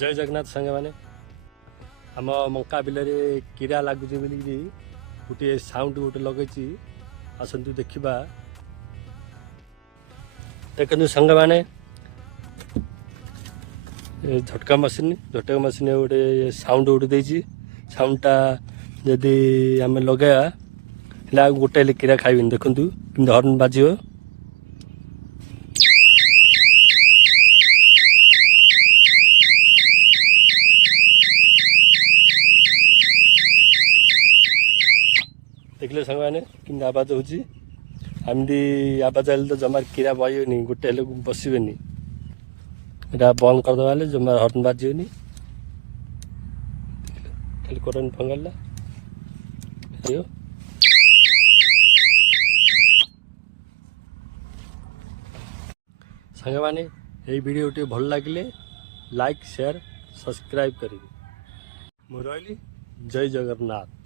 जय जगन्नाथ सांग मैंने आम मंका बिल कीड़ा लगुच बोली गोटे साउंड गोटे लगे आसतु देखा देखते सांग मैंने झटका मशीन गोटे साउंड गोटे साउंडटा जदि आम लगे गोटे कीड़ा खाइबे देखु कि हर्न बाज देखिले सांग मैंने कि आवाज होमती आवाज आए तो जमार कीड़ा बहनी गोटे बसबे यहाँ बंद करदे जमा हर्न बाजनी खाली करेन्ट फंगाला सांग मैंने यही वीडियो भल लगे लाइक शेयर सब्सक्राइब करेंगे। मुझे जय जगन्नाथ।